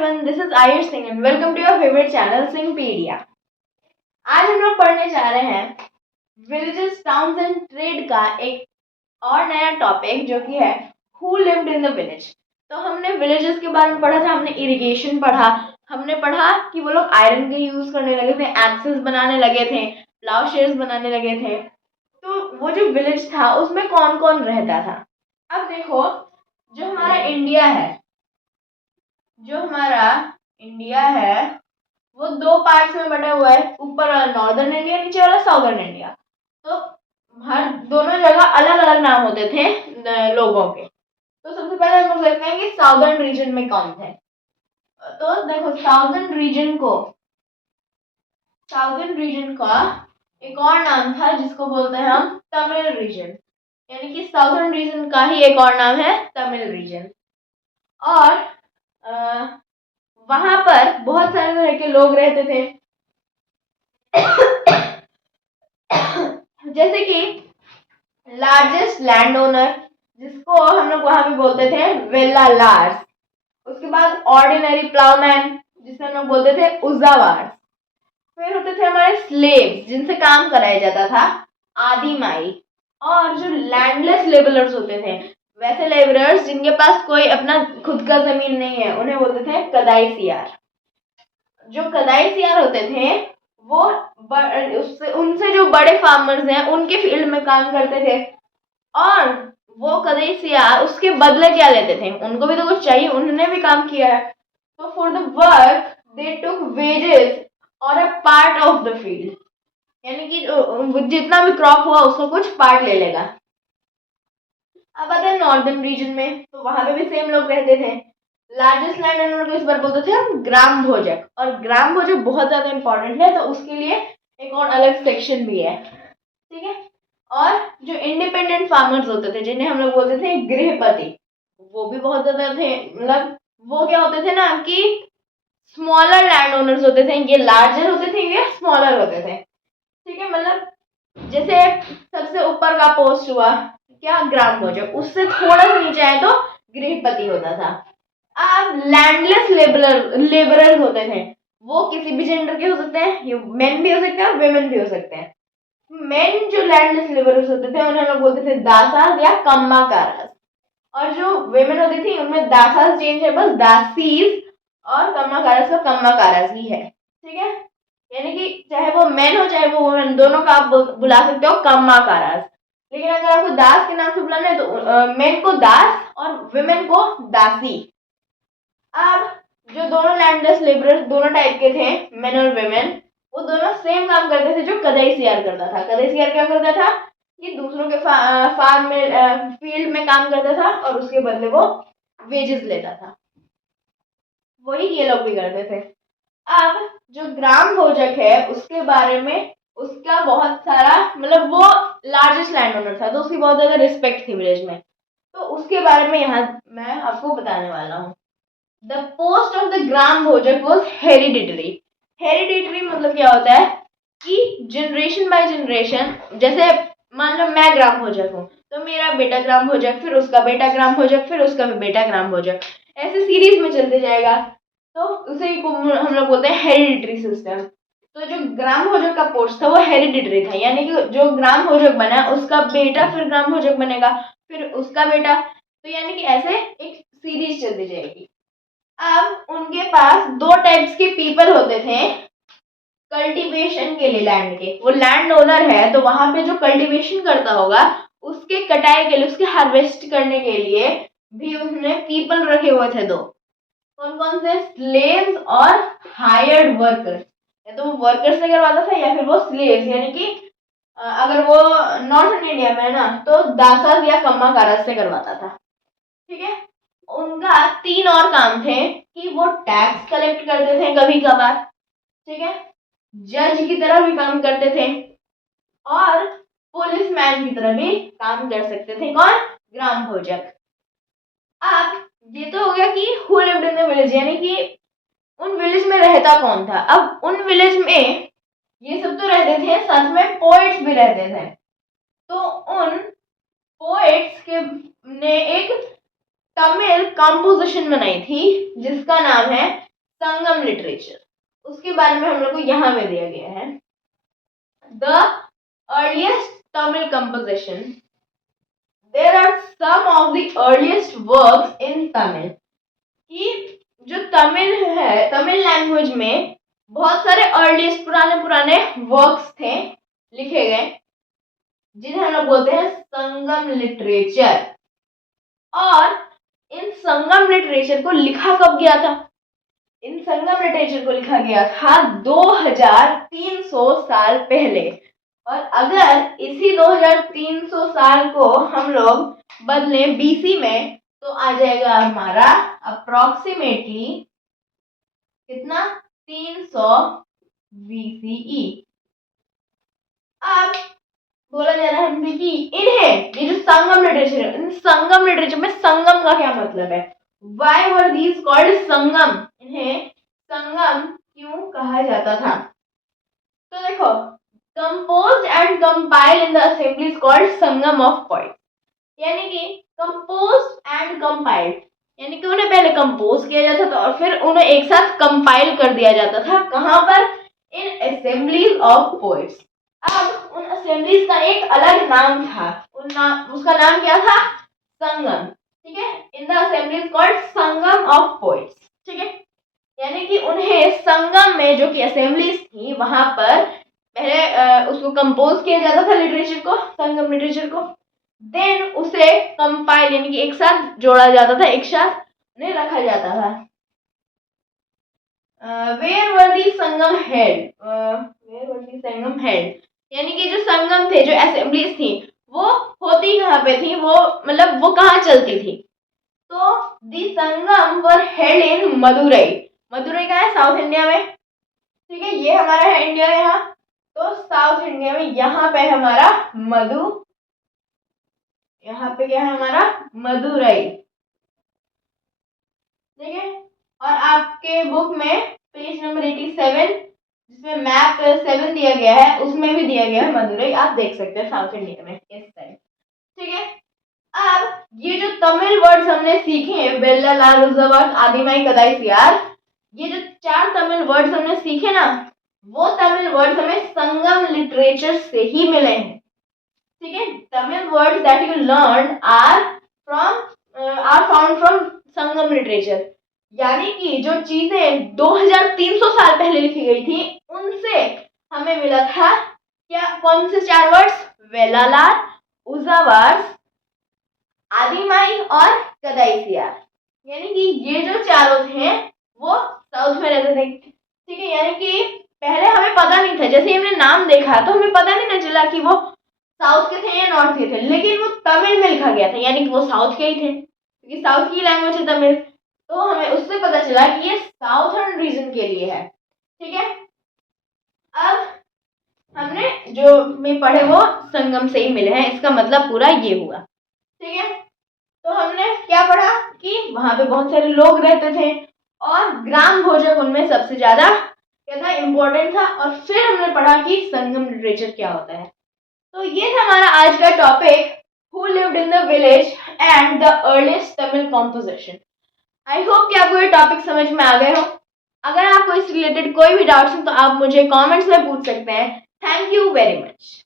everyone, this is Ayush Singh and welcome to your favorite channel Singpedia। आज हम लोग पढ़ने जा रहे हैं विलेजेस, टाउन्स एंड ट्रेड का एक और नया टॉपिक जो कि है who lived in the village. तो हमने विलेजेस के बारे में पढ़ा था, हमने इरिगेशन पढ़ा, हमने पढ़ा कि वो लोग आयरन के यूज करने लगे थे, एक्सेस बनाने लगे थे, प्लाउशेयर्स बनाने लगे थे। तो वो जो विलेज था उसमें कौन कौन रहता था। अब देखो, जो हमारा इंडिया है वो दो पार्ट्स में बटा हुआ है, ऊपर वाला नॉर्दर्न इंडिया, नीचे वाला साउदर्न इंडिया। तो हर दोनों जगह अलग अलग नाम होते थे लोगों के। तो सबसे पहले हम लोग देखते हैं कि साउदर्न रीजन में कौन थे। तो देखो, साउदर्न रीजन का एक और नाम था जिसको बोलते हैं हम तमिल रीजन, यानी कि साउदर्न रीजन का ही एक और नाम है तमिल रीजन। और वहां पर बहुत सारे तरह के लोग रहते थे जैसे कि लार्जेस्ट लैंड ओनर, जिसको हम लोग वहां पे बोलते थे वेलालार्स। उसके बाद ऑर्डिनरी प्लाउमैन, जिसे हम लोग बोलते थे उजावार्स। फिर होते थे हमारे स्लेव्स, जिनसे काम कराया जाता था, आदिमाई। और जो लैंडलेस लेबरर्स होते थे, वैसे लेबरर्स जिनके पास कोई अपना खुद का जमीन नहीं है, उन्हें बोलते थे कदाई सियार। जो कदाई सियार होते थे वो उनसे जो बड़े फार्मर्स हैं उनके फील्ड में काम करते थे। और वो कदाई सियार उसके बदले क्या लेते थे, उनको भी तो कुछ चाहिए, उन्होंने भी काम किया है। तो for the work they took wages और a part of the field, यानी कि जितना भी क्रॉप हुआ उसका कुछ पार्ट ले लेगा। अब आते हैं नॉर्दर्न रीजन में, तो वहां पे भी सेम लोग रहते थे। लार्जेस्ट लैंड ओनर को इस बार बोलते थे हम ग्राम भोजक, और ग्राम भोजक बहुत ज्यादा इंपॉर्टेंट है, तो उसके लिए एक और अलग सेक्शन भी है, ठीक है। और जो इंडिपेंडेंट फार्मर्स होते थे, जिन्हें हम लोग बोलते थे गृहपति, वो भी बहुत ज्यादा थे। मतलब वो क्या होते थे ना कि स्मॉलर लैंड ओनर्स होते थे, ये लार्जर होते थे, ये स्मॉलर होते थे, ठीक है। मतलब जैसे सबसे ऊपर का पोस्ट हुआ क्या, ग्राम भोजक, उससे थोड़ा सा नीचे आए तो गृहपति होता था। अब लैंडलेस लेबरर्स होते थे, वो किसी भी जेंडर के हो सकते हैं, मेन भी हो सकते हैं और वेमेन भी हो सकते हैं। मेन जो लैंडलेस लेबरर्स होते थे उन्हें लोग बोलते थे दासास या कम्माकारास। और जो वेमेन होती थी उनमें दासास चेंज है बस, दासीज, और कम्माकारास का कम्माकारास ही है, ठीक है। यानी कि चाहे वो मेन हो चाहे वो वुमेन, दोनों का आप बुला सकते हो कम्माकारास। लेकिन अगर आपको दास के नाम से बुलाना है तो मेन को दास और विमेन को दासी। अब जो दोनों लैंडलेस लेबरर्स दोनों टाइप के थे, मेन और वेमेन, वो दोनों सेम काम करते थे जो कदाई सियार करता था। कदाई सियार क्या करता था कि दूसरों के फार्म में फील्ड में काम करता था और उसके बदले वो वेजेस लेता था। वही ये लोग भी करते थे। अब जो ग्राम भोजक है उसके बारे में, उसका बहुत सारा मतलब वो लार्जेस्ट लैंड ओनर था, तो उसकी बहुत ज्यादा रिस्पेक्ट थी विलेज में। तो उसके बारे में यहाँ मैं आपको बताने वाला हूँ। The post of the gram Bhojak was hereditary. Hereditary मतलब क्या होता है कि जनरेशन बाय जनरेशन, जैसे मान लो मैं ग्राम भोजक हूँ तो मेरा बेटा ग्राम भोजक, फिर उसका बेटा ग्राम भोजक, फिर उसका बेटा ग्राम भोजक, ऐसे सीरीज में चलते जाएगा। तो उसे हम लोग बोलते हैं हेरिडिटरी सिस्टम। तो जो ग्राम भोजक का पोस्ट था वो हेरिडिटरी था, यानी कि जो ग्राम भोजक बना उसका बेटा फिर ग्राम भोजक बनेगा, फिर उसका बेटा, तो यानी कि ऐसे एक सीरीज चलती जाएगी। अब उनके पास दो टाइप्स के पीपल होते थे कल्टीवेशन के लिए लैंड के। वो लैंड ओनर है तो वहां पे जो कल्टीवेशन करता होगा उसके कटाई के लिए, उसके हार्वेस्ट करने के लिए भी उसने पीपल रखे हुए थे दो। कौन कौन से, स्लेव्स और हायर्ड वर्कर्स। या तो वो वर्कर्स से करवाता था या फिर वो स्लेव्स, यानी कि अगर वो नॉर्थ इंडिया में है ना तो दासास या कम्माकारास से करवाता था, ठीक है। उनका तीन और काम थे कि वो टैक्स कलेक्ट करते थे कभी कभार, ठीक है, जज की तरह भी काम करते थे, और पुलिस मैन की तरह भी काम कर सकते थे। कौन, ग्राम भोजक। अब ये तो हो गया कि who lived in the village, यानी कि उन विलेज में रहता कौन था। अब उन विलेज में ये सब तो रहते थे, साथ में पोएट्स भी रहते थे। तो उन पोएट्स के ने एक तमिल कंपोजिशन बनाई थी जिसका नाम है संगम लिटरेचर, उसके बारे में हम लोग को यहाँ पे दिया गया है। The earliest Tamil composition, there are some of the earliest works in Tamil, कि जो तमिल है, तमिल लैंग्वेज में बहुत सारे अर्लीस्ट पुराने पुराने वर्क्स थे लिखे गए, जिन्हें हम लोग बोलते हैं संगम लिटरेचर। और इन संगम लिटरेचर को लिखा कब गया था? इन संगम लिटरेचर को लिखा गया था 2300 साल पहले। और अगर इसी 2300 साल को हम लोग बदले बीसी में, तो आ जाएगा हमारा अप्रोक्सीमेटली कितना? 300 BCE। अब बोला जा रहा है हमसे कि इन्हें, ये जो संगम लिटरेचर है, इन संगम लिटरेचर में संगम का क्या मतलब है? वाई वर दीज कॉल्ड संगम? इन्हें संगम क्यों कहा जाता था? तो देखो, compose and compile in the assemblies called Sangam of poets, यानी कि कंपोज एंड कंपाइल्ड, यानी कि उन्हें पहले कंपोज किया जाता था और फिर उन्हें एक साथ कंपाइल कर दिया जाता था। कहाँ पर? इन असेंबलीज ऑफ पोइट्स। अब उन असेंबलीज का एक अलग नाम था, उसका नाम क्या था? संगम। ठीक है, in the assemblies called Sangam of poets. ठीक है, यानी कि उन्हें संगम में, जो कि असेंबलीज थी, वहां पर पहले उसको कंपोज किया जाता था, लिटरेचर को, संगम लिटरेचर को, देन उसे कंपाइल यानी कि एक साथ जोड़ा जाता था, एक साथ उन्हें रखा जाता था। Where were the Sangam held? Where were the Sangam held, यानी कि जो संगम थे, जो असेंबलीज थी, वो होती कहाँ पे थी? वो मतलब वो कहाँ चलती थी? तो the Sangam were held in Madurai. Madurai का है साउथ इंडिया में। ठीक है, ये हमारा है इंडिया यहाँ, तो साउथ इंडिया में यहाँ पे हमारा यहाँ पे क्या है हमारा? मदुरई। ठीक है, और आपके बुक में पेज नंबर 87, जिसमें मैप 7 दिया गया है, उसमें भी दिया गया है मदुरई, आप देख सकते हैं साउथ इंडिया में इस साइड। ठीक है, अब ये जो तमिल वर्ड्स हमने सीखे हैं, वेल्लालार, उज़ावार्स, आदिमाई, कदाई-सियार, ये जो 4 तमिल वर्ड्स हमने सीखे ना, वो तमिल वर्ड्स हमें संगम लिटरेचर से ही मिले हैं। ठीक है, Tamil words that you learn our found from Sangam literature, यानी कि जो चीजें 2300 साल पहले लिखी गई थी, उनसे हमें मिला था क्या? कौन से 4 वर्ड्स? वेलालार, उज़ावार्स, आदिमाई और कदाई-सियार। यानी कि ये जो चारों थे वो साउथ में रहते थे। ठीक है, यानी कि पहले हमें पता नहीं था, जैसे हमने नाम देखा तो हमें पता नहीं चला कि वो साउथ के थे या नॉर्थ के थे, लेकिन वो तमिल में लिखा गया था, यानी कि वो साउथ के ही थे, क्योंकि साउथ की लैंग्वेज है तमिल, तो हमें उससे पता चला कि ये साउथर्न रीजन के लिए है। ठीक है, अब हमने जो में पढ़े वो संगम से ही मिले हैं, इसका मतलब पूरा ये हुआ। ठीक है, तो हमने क्या पढ़ा कि वहां पे बहुत सारे लोग रहते थे और ग्राम भोजक उनमें सबसे ज्यादा क्या था? इम्पोर्टेंट था। और फिर हमने पढ़ा कि संगम लिटरेचर क्या होता है। तो ये था हमारा आज का topic, who lived in the village and the earliest Tamil composition. I hope कि आपको ये टॉपिक समझ में आ गए हो। अगर आपको इस रिलेटेड कोई भी डाउट्स हो तो आप मुझे कमेंट्स में पूछ सकते हैं। Thank you very much.